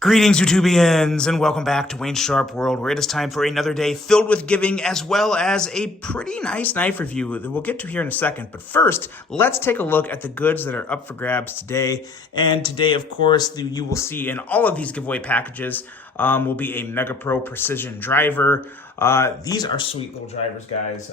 Greetings, YouTubians, and welcome back to Wayne's Sharp World, where it is time for another day filled with giving, as well as a pretty nice knife review that we'll get to here in a second. But first, let's take a look at the goods that are up for grabs today. And today, of course, you will see in all of these giveaway packages will be a Mega Pro Precision driver. These are sweet little drivers, guys.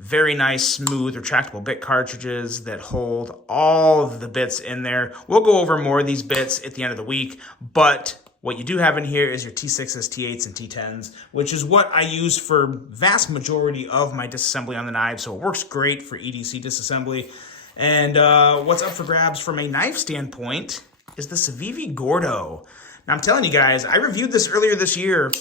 Very nice, smooth, retractable bit cartridges that hold all of the bits in there. We'll go over more of these bits at the end of the week, but what you do have in here is your T6s, T8s, and T10s, which is what I use for vast majority of my disassembly on the knife, so it works great for EDC disassembly. And what's up for grabs from a knife standpoint is the Civivi Gordo. Now, I'm telling you guys, I reviewed this earlier this year,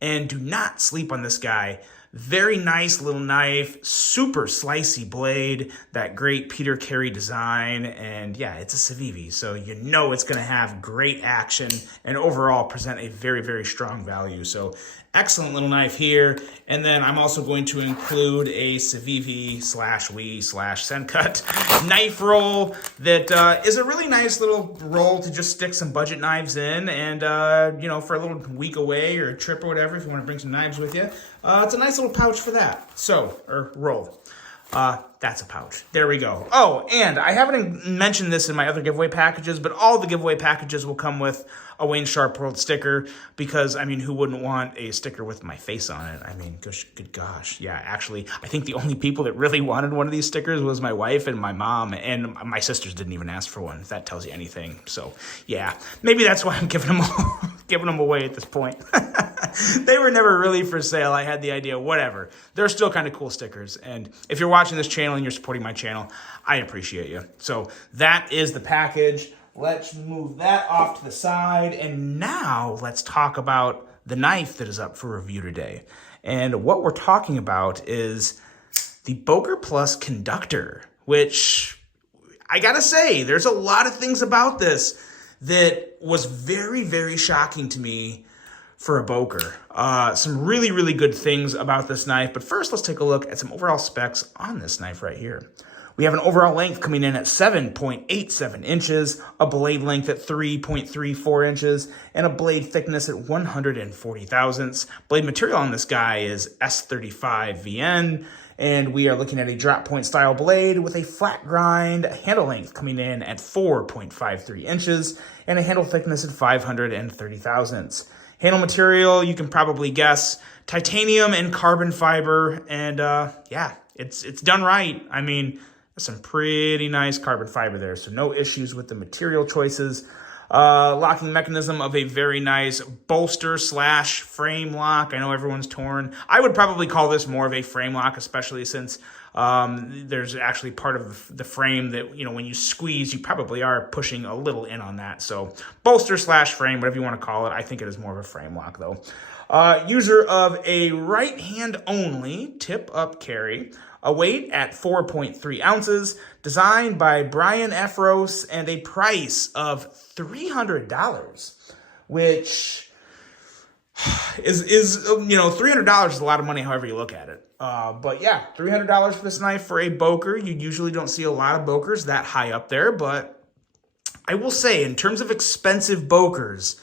and do not sleep on this guy. Very nice little knife, super slicey blade, that great Peter Carey design, and yeah, it's a Civivi, so you know it's going to have great action and overall present a very, very strong value. So excellent little knife here. And then I'm also going to include a Civivi /Wii/Sencut knife roll that is a really nice little roll to just stick some budget knives in, and you know, for a little week away or a trip or whatever, if you want to bring some knives with you, it's a nice little pouch for that. So, or roll. That's a pouch. There we go. Oh, and I haven't mentioned this in my other giveaway packages, but all the giveaway packages will come with a Wayne Sharp World sticker because, I mean, who wouldn't want a sticker with my face on it? I mean, good gosh. Yeah, actually, I think the only people that really wanted one of these stickers was my wife and my mom, and my sisters didn't even ask for one, if that tells you anything. So, yeah, maybe that's why I'm giving them away at this point. They were never really for sale. I had the idea, whatever. They're still kind of cool stickers. And if you're watching this channel and you're supporting my channel, I appreciate you. So that is the package. Let's move that off to the side. And now let's talk about the knife that is up for review today. And what we're talking about is the Boker Plus Conductor, which I gotta say, there's a lot of things about this that was very, very shocking to me for a Boker. Some really, really good things about this knife. But first, let's take a look at some overall specs on this knife right here. We have an overall length coming in at 7.87 inches, a blade length at 3.34 inches, and a blade thickness at 140 thousandths. Blade material on this guy is S35 VN, and we are looking at a drop point style blade with a flat grind handle length coming in at 4.53 inches, and a handle thickness at 530 thousandths. Handle material, you can probably guess, titanium and carbon fiber, and yeah, it's done right. I mean, there's some pretty nice carbon fiber there, so no issues with the material choices. Locking mechanism of a very nice bolster / frame lock. I know everyone's torn. I would probably call this more of a frame lock, especially since there's actually part of the frame that, you know, when you squeeze, you probably are pushing a little in on that. So bolster / frame, whatever you want to call it. I think it is more of a frame lock, though. User of a right hand only tip up carry. A weight at 4.3 ounces, designed by Brian Efros, and a price of $300, which is you know, $300 is a lot of money however you look at it. But yeah, $300 for this knife for a Boker. You usually don't see a lot of Bokers that high up there, but I will say, in terms of expensive Bokers,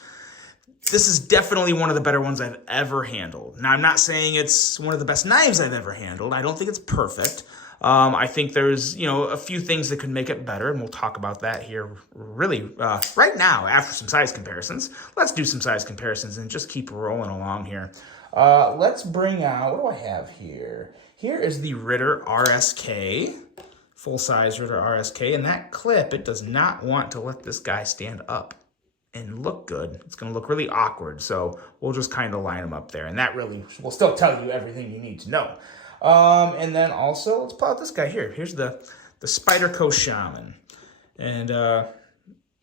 this is definitely one of the better ones I've ever handled. Now, I'm not saying it's one of the best knives I've ever handled. I don't think it's perfect. I think there's, you know, a few things that could make it better, and we'll talk about that here really right now after some size comparisons. Let's do some size comparisons and just keep rolling along here. Let's bring out, what do I have here? Here is the Ritter RSK, full-size Ritter RSK, and that clip, it does not want to let this guy stand up and look good. It's going to look really awkward, so we'll just kind of line them up there, and that really will still tell you everything you need to know. And then also, let's pull out this guy here. Here's the Spyderco Shaman, and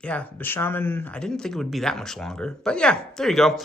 yeah, the Shaman, I didn't think it would be that much longer, but yeah, there you go.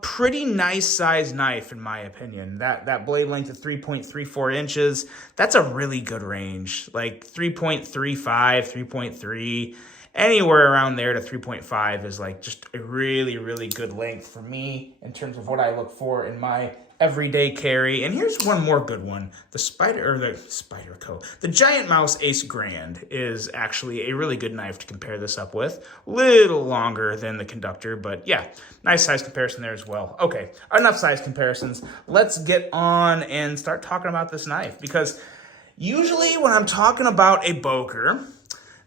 Pretty nice size knife, in my opinion. That blade length of 3.34 inches, that's a really good range, like 3.35, 3.3. Anywhere around there to 3.5 is like just a really, really good length for me in terms of what I look for in my everyday carry. And here's one more good one. The Spyderco. The Giant Mouse Ace Grand is actually a really good knife to compare this up with. Little longer than the Conductor, but yeah, nice size comparison there as well. Okay, enough size comparisons. Let's get on and start talking about this knife, because usually when I'm talking about a Boker,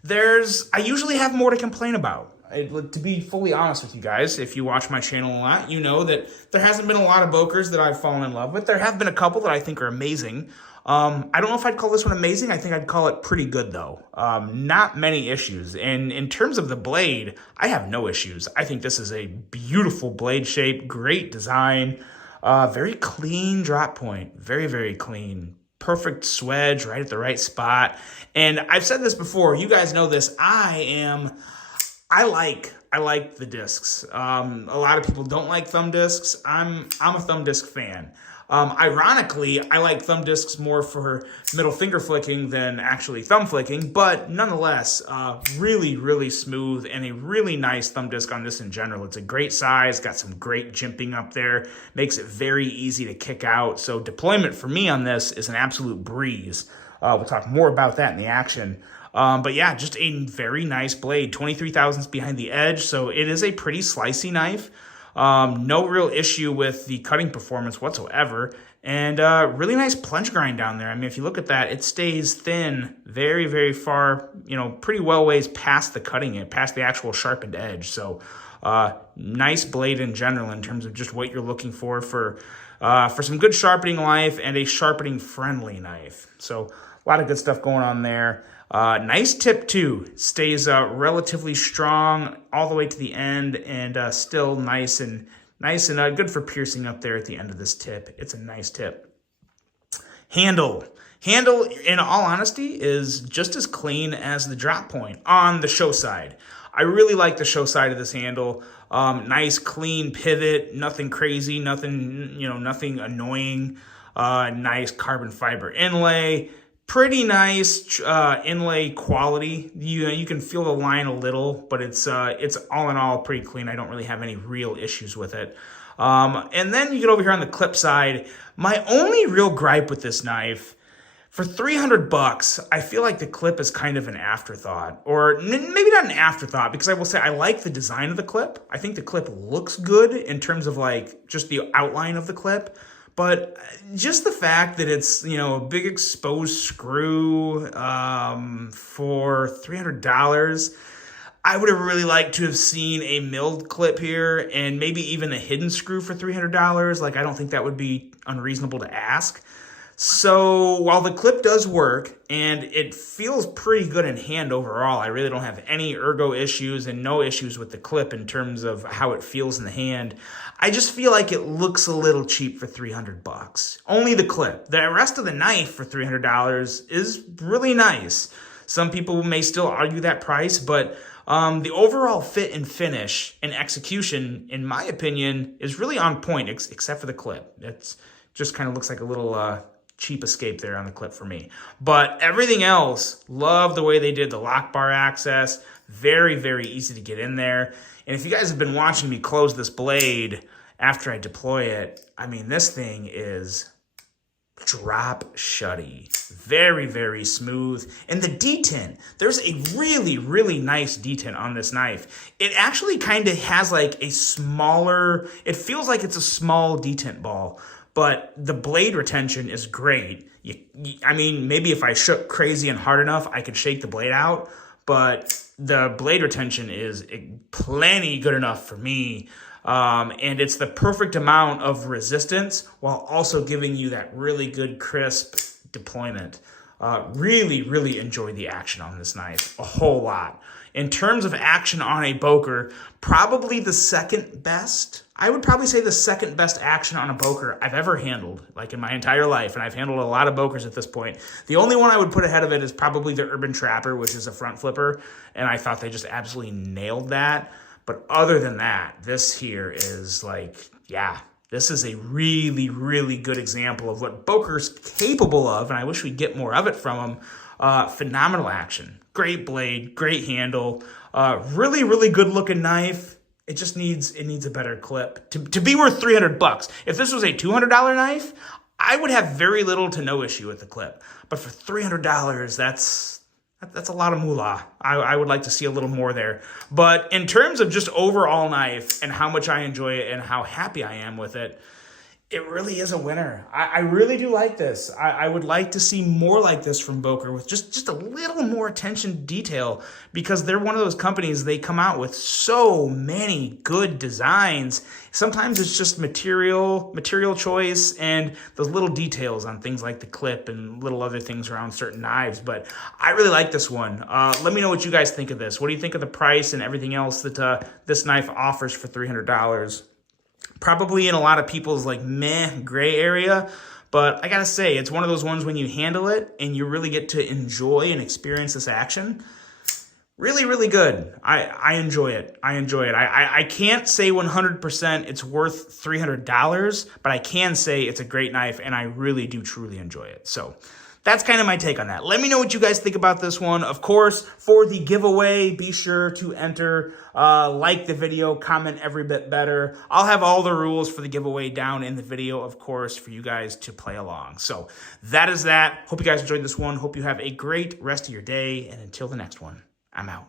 I usually have more to complain about. To be fully honest with you guys, if you watch my channel a lot, you know that there hasn't been a lot of Bokers that I've fallen in love with. There have been a couple that I think are amazing. I don't know if I'd call this one amazing. I think I'd call it pretty good, though. Not many issues. And in terms of the blade, I have no issues. I think this is a beautiful blade shape, great design, very clean drop point, very, very clean. Perfect swedge right at the right spot. And I've said this before, you guys know this, I like the discs. A lot of people don't like thumb discs. I'm a thumb disc fan. Ironically, I like thumb discs more for middle finger flicking than actually thumb flicking, but nonetheless, really, really smooth and a really nice thumb disc on this in general. It's a great size, got some great jimping up there, makes it very easy to kick out. So deployment for me on this is an absolute breeze. We'll talk more about that in the action. But yeah, just a very nice blade, 23 thousandths behind the edge. So it is a pretty slicey knife. No real issue with the cutting performance whatsoever. And really nice plunge grind down there. I mean, if you look at that, it stays thin very, very far, pretty well ways past the cutting edge, past the actual sharpened edge. So nice blade in general in terms of just what you're looking for some good sharpening life and a sharpening friendly knife. So a lot of good stuff going on there. Nice tip too. Stays relatively strong all the way to the end, and still nice and good for piercing up there at the end of this tip. It's a nice tip. Handle, in all honesty, is just as clean as the drop point on the show side. I really like the show side of this handle. Nice clean pivot, nothing crazy, nothing annoying. Nice carbon fiber inlay. Pretty nice inlay quality. You can feel the line a little, but it's all in all pretty clean. I don't really have any real issues with it. And then you get over here on the clip side. My only real gripe with this knife, for $300, I feel like the clip is kind of an afterthought, or maybe not an afterthought, because I will say I like the design of the clip. I think the clip looks good in terms of like just the outline of the clip. But just the fact that it's, a big exposed screw for $300, I would have really liked to have seen a milled clip here and maybe even a hidden screw for $300. Like, I don't think that would be unreasonable to ask. So while the clip does work and it feels pretty good in hand overall, I really don't have any ergo issues and no issues with the clip in terms of how it feels in the hand. I just feel like it looks a little cheap for $300. Only the clip. The rest of the knife for $300 is really nice. Some people may still argue that price, but the overall fit and finish and execution, in my opinion, is really on point, except for the clip. It's just kind of looks like a little cheap escape there on the clip for me. But everything else, love the way they did the lock bar access. Very, very easy to get in there. And if you guys have been watching me close this blade after I deploy it, I mean, this thing is drop shutty. Very, very smooth. And the detent, there's a really, really nice detent on this knife. It actually kind of has like a smaller, it feels like it's a small detent ball, but the blade retention is great. I mean, maybe if I shook crazy and hard enough, I could shake the blade out, but the blade retention is plenty good enough for me. And it's the perfect amount of resistance while also giving you that really good crisp deployment. Really, really enjoy the action on this knife a whole lot. In terms of action on a Boker, probably the second best. I would probably say the second best action on a Boker I've ever handled, like in my entire life, and I've handled a lot of Bokers at this point. The only one I would put ahead of it is probably the Urban Trapper, which is a front flipper, and I thought they just absolutely nailed that. But other than that, this here is like, yeah, this is a really, really good example of what Boker's capable of, and I wish we'd get more of it from them. Phenomenal action. Great blade, great handle, really, really good looking knife. it just needs a better clip to be worth $300. If this was a $200 knife, I would have very little to no issue with the clip. But for $300, that's a lot of moolah. I would like to see a little more there. But in terms of just overall knife and how much I enjoy it and how happy I am with it, it really is a winner. I really do like this. I would like to see more like this from Boker with just a little more attention to detail, because they're one of those companies, they come out with so many good designs. Sometimes it's just material choice and those little details on things like the clip and little other things around certain knives. But I really like this one. Let me know what you guys think of this. What do you think of the price and everything else that this knife offers for $300? Probably in a lot of people's like meh gray area, but I gotta say, it's one of those ones when you handle it and you really get to enjoy and experience this action. Really, really good. I enjoy it. I can't say 100% it's worth $300, but I can say it's a great knife and I really do truly enjoy it. So that's kind of my take on that. Let me know what you guys think about this one. Of course, for the giveaway, be sure to enter, like the video, comment every bit better. I'll have all the rules for the giveaway down in the video, of course, for you guys to play along. So that is that. Hope you guys enjoyed this one. Hope you have a great rest of your day. And until the next one, I'm out.